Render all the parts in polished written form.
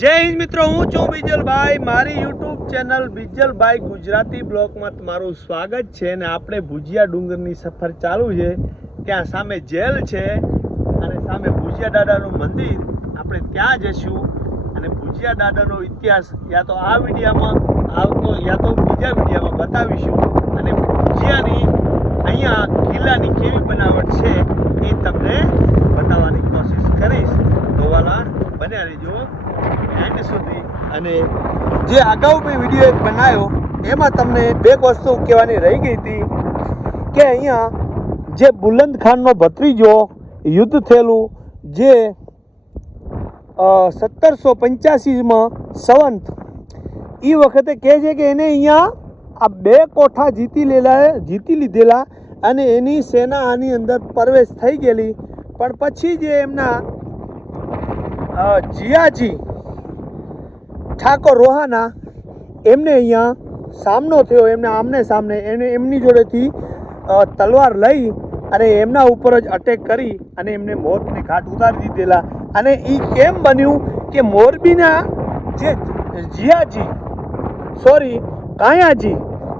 જય હિન્દ મિત્રો, હું છું બીજલભાઈ. મારી યુટ્યુબ ચેનલ બીજલભાઈ ગુજરાતી બ્લોગમાં તમારું સ્વાગત છે. અને આપણે ભુજિયા ડુંગરની સફર ચાલુ છે. ત્યાં સામે જેલ છે અને સામે ભુજિયા દાદાનું મંદિર. આપણે ત્યાં જઈશું અને ભુજિયા દાદાનો ઇતિહાસ યા તો આ વિડીયોમાં આવતો યા તો બીજા વિડીયોમાં બતાવીશું. અને ભુજિયાની અહીંયા કિલ્લાની કેવી બનાવટ છે એ તમને બતાવવાની કોશિશ કરીશ. ગોવાલા બન્યા રહેજો એન્ડ સુધી. અને જે અગાઉ મેં વિડીયો એક બનાવ્યો એમાં તમને બે વસ્તુ કહેવાની રહી ગઈ હતી કે અહીંયા જે બુલંદ ખાનનો ભત્રીજો યુદ્ધ થયેલું જે 1785માં સંવંત એ વખતે કહે છે કે એને અહીંયા આ 2 કોઠા જીતી લીધેલા અને એની સેના આની અંદર પ્રવેશ થઈ ગયેલી. પણ પછી જે એમના જીયાજી ઠાકોર રોહાના એમને અહીંયા સામનો થયો. એમને આમને સામને એમની જોડેથી તલવાર લઈ અને એમના ઉપર જ અટેક કરી અને એમને મોતને ઘાટ ઉતારી દીધેલા. અને એ કેમ બન્યું કે મોરબીના જે કાયાજી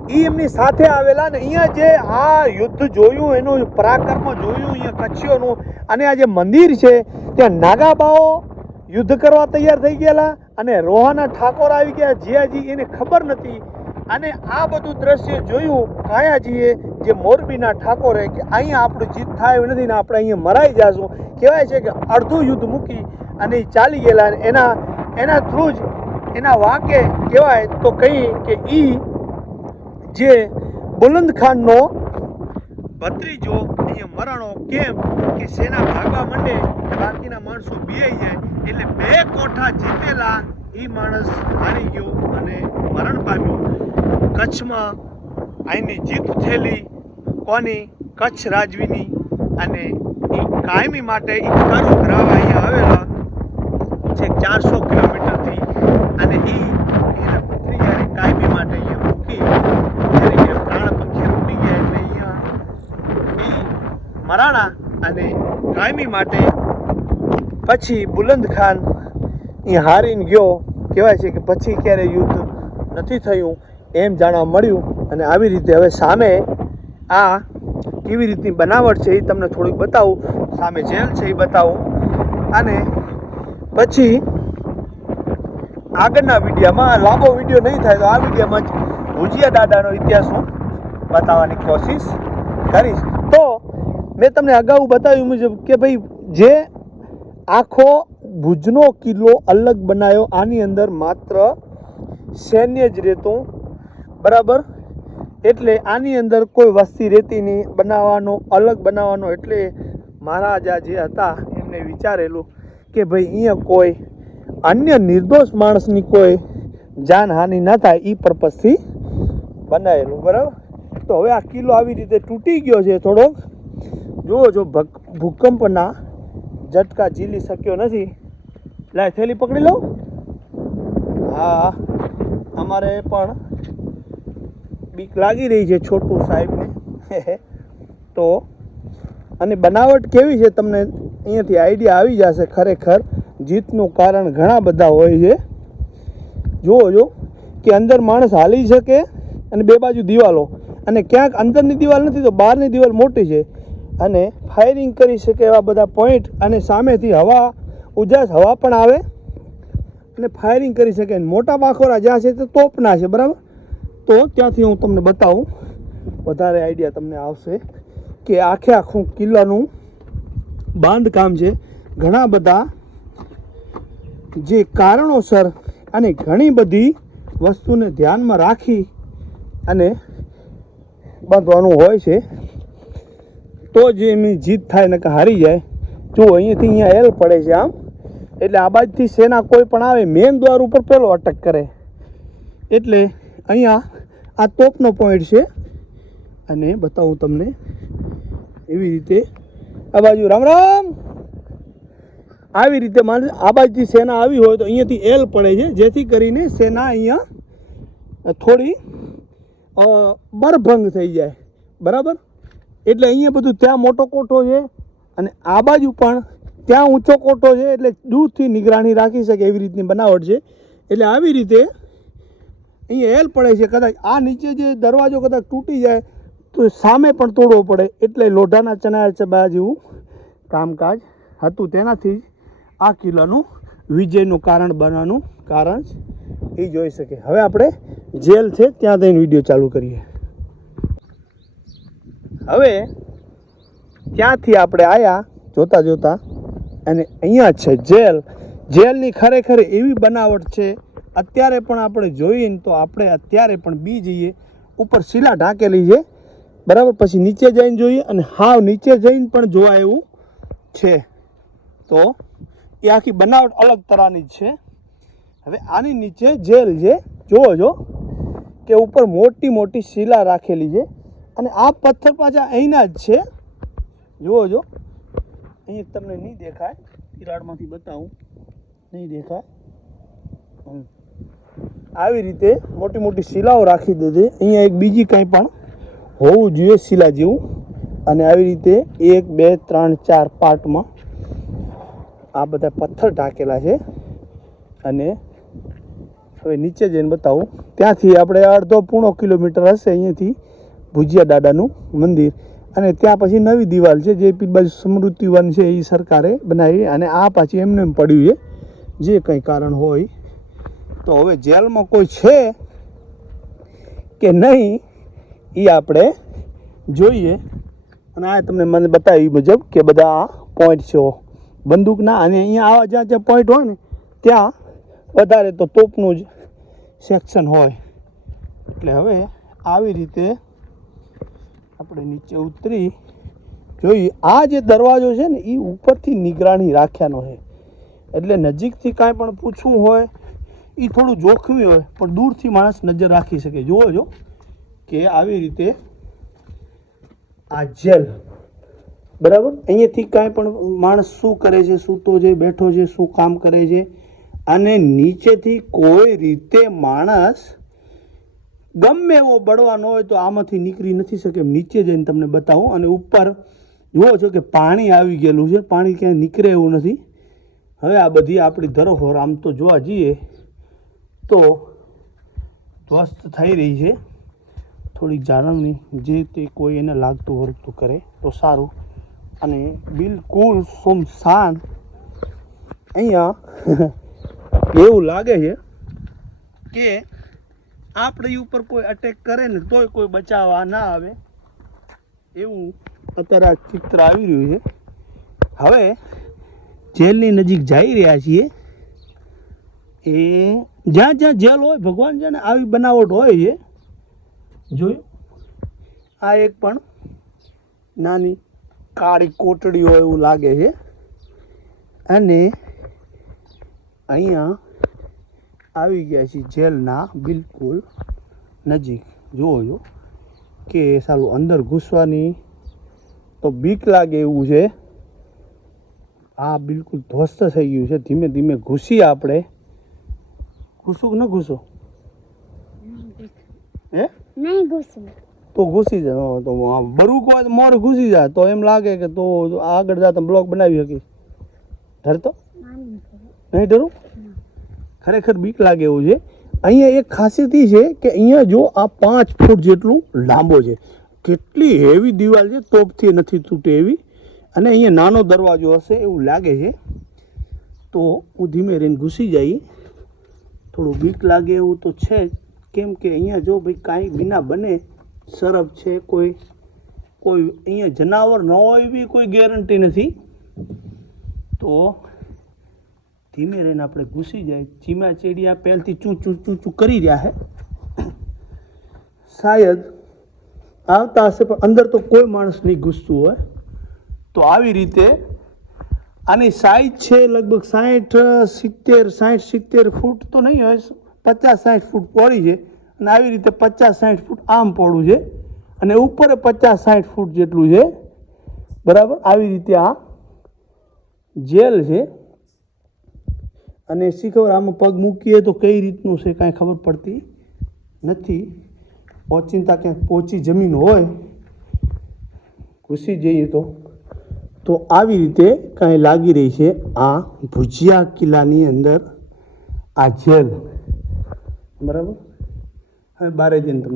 એ એમની સાથે આવેલા ને અહીંયા જે આ યુદ્ધ જોયું એનું પરાક્રમ જોયું અહીંયા કચ્છીઓનું. અને આ જે મંદિર છે ત્યાં નાગાબાઓ યુદ્ધ કરવા તૈયાર થઈ ગયેલા અને રોહાના ઠાકોર આવી ગયા. જીયાજી એને ખબર નથી. અને આ બધું દ્રશ્ય જોયું કાયાજીએ જે મોરબીના ઠાકોરે કે અહીંયા આપણું જીત થાય એવું નથી ને આપણે અહીંયા મરાઈ જશું. કહેવાય છે કે અડધું યુદ્ધ મૂકી અને એ ચાલી ગયેલા. એના થ્રુ જ એના વાકે કહેવાય તો કહી કે એ જે બુલંદ ખાનનો ભત્રીજો અહીંયા મરણો કેમ કે સેના ભાગવા માંડે બાકીના માણસો બિયાઈ જાય એટલે 2 કોઠા જીતેલા એ માણસ હારી ગયો અને મરણ પામ્યું. કચ્છમાં અહીંની જીત થયેલી કોની? કચ્છ રાજવીની. અને એ કાયમી માટે એ કરું ગ્રાવ અહીંયા આવેલા છે 400 કિલોમીટરથી. અને એના ભત્રીજાને કાયમી માટે અહીંયા મૂકી ત્યારે પ્રાણ પંખી ઉડી ગયા એટલે અહીંયા એ મરાણા. અને કાયમી માટે પછી બુલંદ ખાન એ હારીને ગયો. કહેવાય છે કે પછી ક્યારે યુદ્ધ નથી થયું એમ જાણવા મળ્યું. અને આવી રીતે હવે સામે આ કેવી રીતની બનાવટ છે એ તમને થોડીક બતાવું. સામે જેલ છે એ બતાવું. અને પછી આગળના વિડીયોમાં, લાંબો વિડીયો નહીં થાય તો આ વિડીયોમાં જ ભુજિયા દાદાનો ઇતિહાસ હું બતાવવાની કોશિશ કરીશ. તો મેં તમને અગાઉ બતાવ્યું મુજબ કે ભાઈ જે આખો ભુજનો કિલ્લો અલગ બનાવ્યો, આની અંદર માત્ર સૈન્ય જ રહેતું, બરાબર. એટલે આની અંદર કોઈ વસ્તી રહેતી નહીં. અલગ બનાવવાનો એટલે મહારાજા જે હતા એમને વિચારેલું કે ભાઈ અહીંયા કોઈ અન્ય નિર્દોષ માણસની કોઈ જાનહાનિ ન થાય એ પર્પઝથી બનાવેલું, બરાબર. તો હવે આ કિલ્લો આવી રીતે તૂટી ગયો છે થોડોક. જો ભૂકંપના ઝટકા ઝીલી શક્યો નથી. લાય થેલી પકડી લો. હા, અમારે પણ બીક લાગી રહી છે છોટું સાહેબને. તો અને બનાવટ કેવી છે તમને અહીંયાથી આઈડિયા આવી જશે. ખરેખર જીતનું કારણ ઘણા બધા હોય છે. જુઓ કે અંદર માણસ હાલી શકે અને 2 બાજુ દિવાલો, અને ક્યાંક અંદરની દિવાલ નથી તો બહારની દિવાલ મોટી છે અને ફાયરિંગ કરી શકે એવા બધા પોઈન્ટ. અને સામેથી ઉજાસ હવા પણ આવે અને ફાયરિંગ કરી શકે. મોટા બાખોરા જ્યાં છે તે તોપના છે, બરાબર. તો ત્યાંથી હું તમને બતાવું, વધારે આઈડિયા તમને આવશે કે આખું કિલ્લાનું બાંધકામ છે. ઘણા બધા જે કારણોસર અને ઘણી બધી વસ્તુને ધ્યાનમાં રાખી અને બાંધવાનું હોય છે તો જ એમની જીત થાય ને કે હારી જાય. જો અહીંયાથી અહીંયા એલ પડે છે આમ, એટલે આ બાજુથી સેના કોઈ પણ આવે મેન દ્વાર ઉપર પેલો અટક કરે. એટલે અહીંયા આ તોપનો પોઈન્ટ છે. અને બતાવું તમને એવી રીતે આ બાજુ રામ આવી રીતે માણસ આ બાજુથી સેના આવી હોય તો અહીંયાથી એલ પડે છે, જેથી કરીને સેના અહીંયા થોડી બરભંગ થઈ જાય, બરાબર. એટલે અહીંયા બધું ત્યાં મોટો કોઠો છે અને આ બાજુ પણ ત્યાં ઊંચો કોટો છે એટલે દૂરથી નિગરાણી રાખી શકે એવી રીતની બનાવટ છે. એટલે આવી રીતે અહીંયા હેલ પડે છે. કદાચ આ નીચે જે દરવાજો કદાચ તૂટી જાય તો સામે પણ તોડવો પડે. એટલે લોઢાના ચણા જેવું કામકાજ હતું. તેનાથી જ આ કિલ્લાનું વિજયનું કારણ બનવાનું કારણ એ જોઈ શકે. હવે આપણે જેલ છે ત્યાં જઈને વિડીયો ચાલુ કરીએ. હવે ત્યાંથી આપણે આવ્યા જોતા જોતા અને અહીંયા છે જેલ. જેલની ખરેખર એવી બનાવટ છે અત્યારે પણ આપણે જોઈએ ને તો આપણે અત્યારે પણ બી જઈએ. ઉપર શીલા ઢાંકેલી છે બરાબર. પછી નીચે જઈને જોઈએ અને હાવ નીચે જઈને પણ જોવા એવું છે. તો એ આખી બનાવટ અલગ તરહની જ છે. હવે આની નીચે જેલ છે. જુઓ જો કે ઉપર મોટી મોટી શીલા રાખેલી છે અને આ પથ્થર પાછા અહીંના જ છે. જુઓ જો અહીં તમને નહીં દેખાય, તિરાડમાંથી બતાવું, નહીં દેખાય. આવી રીતે મોટી મોટી શિલાઓ રાખી દીધી. અહીંયા એક બીજી કંઈ પણ હોવું જોઈએ શિલા જેવું. અને આવી રીતે 1 2 3 4 પાર્ટમાં આ બધા પથ્થર ઢાંકેલા છે. અને હવે નીચે જઈને બતાવું. ત્યાંથી આપણે અડધો પોણો કિલોમીટર હશે અહીંયાથી ભુજિયા દાદાનું મંદિર. અને ત્યાં પછી નવી દિવાલ છે જે પીર બાજુ સ્મૃતિવન છે એ સરકારે બનાવી. અને આ પાછી એમને એમ પડ્યું છે જે કંઈ કારણ હોય. તો હવે જેલમાં કોઈ છે કે નહીં એ આપણે જોઈએ. અને આ તમને મને બતાવી મુજબ કે બધા આ પોઈન્ટ છે બંદૂકના. અને અહીંયા આવા જ્યાં પોઈન્ટ હોય ને ત્યાં વધારે તો તોપનું જ સેક્શન હોય. એટલે હવે આવી રીતે આપણે નીચે ઉતરી જોઈએ. આ જે દરવાજો છે ને એ ઉપરથી નિગરાણી રાખ્યાનો છે. એટલે નજીકથી કાંઈ પણ પૂછવું હોય એ થોડું જોખમી હોય પણ દૂરથી માણસ નજર રાખી શકે. જુઓ જો કે આવી રીતે આ જેલ બરાબર. અહીંયાથી કાંઈ પણ માણસ શું કરે છે, સૂતો છે, બેઠો છે, શું કામ કરે છે. અને નીચેથી કોઈ રીતે માણસ ગમે એવો બળવાનો હોય તો આમાંથી નીકળી નથી શકે. નીચે જઈને તમને બતાવું. અને ઉપર જુઓ છો કે પાણી આવી ગયેલું છે. પાણી ક્યાંય નીકળે એવું નથી. હવે આ બધી આપણી ધરોહર આમ તો જોવા જઈએ તો ધ્વસ્ત થઈ રહી છે. થોડીક જાળવણી જે તે કોઈ એને લાગતું વર્ગતું કરે તો સારું. અને બિલકુલ સુમસાન અહીંયા એવું લાગે છે કે આપણી ઉપર કોઈ અટેક કરે ને તોય કોઈ બચાવવા ના આવે એવું અત્યારે આ ચિત્ર આવી રહ્યું છે. હવે જેલની નજીક જઈ રહ્યા છીએ. એ જ્યાં જ્યાં જેલ હોય ભગવાન છે ને આવી બનાવટ હોય છે. જોયું આ એક પણ નાની કાળી કોટડી હોય એવું લાગે છે. અને અહીંયા આવી ગયા છીએ જેલના બિલકુલ નજીક. જુઓ જો કે સાલું અંદર ઘૂસવાની તો બીક લાગે એવું છે. આ બિલકુલ ધ્વસ્ત થઈ ગયું છે. ધીમે ધીમે ઘૂસી આપણે. ઘૂસું કે ન ઘૂસો? હે નહીં ઘૂસું તો ઘૂસી જાય. તો બરુક હોય તો મોર ઘૂસી જાય તો એમ લાગે કે તો આગળ જતા બ્લોક બનાવી શકીશ. ડરતો નહીં? ડરું? ખરેખર બીક લાગે એવું છે. અહીંયા એક ખાસિયત એ છે કે અહીંયા જો આ 5 ફૂટ જેટલું લાંબો છે. કેટલી હેવી દિવાલ છે, તોપથી નથી તૂટે એવી. અને અહીંયા નાનો દરવાજો હશે એવું લાગે છે. તો હું ધીમે રહીને ઘૂસી જઈ. થોડું બીક લાગે એવું તો છે જ. કેમ કે અહીંયા જો ભાઈ કાંઈ બીના બને સરપ છે, કોઈ અહીંયા જનાવર ન હોય એવી કોઈ ગેરંટી નથી. તો ધીમે રહીને આપણે ઘૂસી જાય. ચીમા ચેડિયા પહેલથી ચૂં ચૂં ચૂં ચૂં કરી રહ્યા છે. શાયદ આવતા હશે પણ અંદર તો કોઈ માણસ નહીં ઘૂસતું હોય. તો આવી રીતે આની સાઈઝ છે લગભગ 60-70 ફૂટ તો નહીં હોય, 50-60 ફૂટ પહોળી છે. અને આવી રીતે 50-60 ફૂટ આમ પહોળું છે. અને ઉપર 50-60 ફૂટ જેટલું છે બરાબર. આવી રીતે આ જેલ છે. અને શી ખબર આમાં પગ મૂકીએ તો કઈ રીતનું છે કાંઈ ખબર પડતી નથી. ઓચિંતા ક્યાંક પહોંચી જમીન હોય ઘૂસી જઈએ તો તો આવી રીતે કાંઈ લાગી રહી છે આ ભુજિયા કિલ્લાની અંદર આ જેલ, બરાબર. હવે બારે જઈને તમને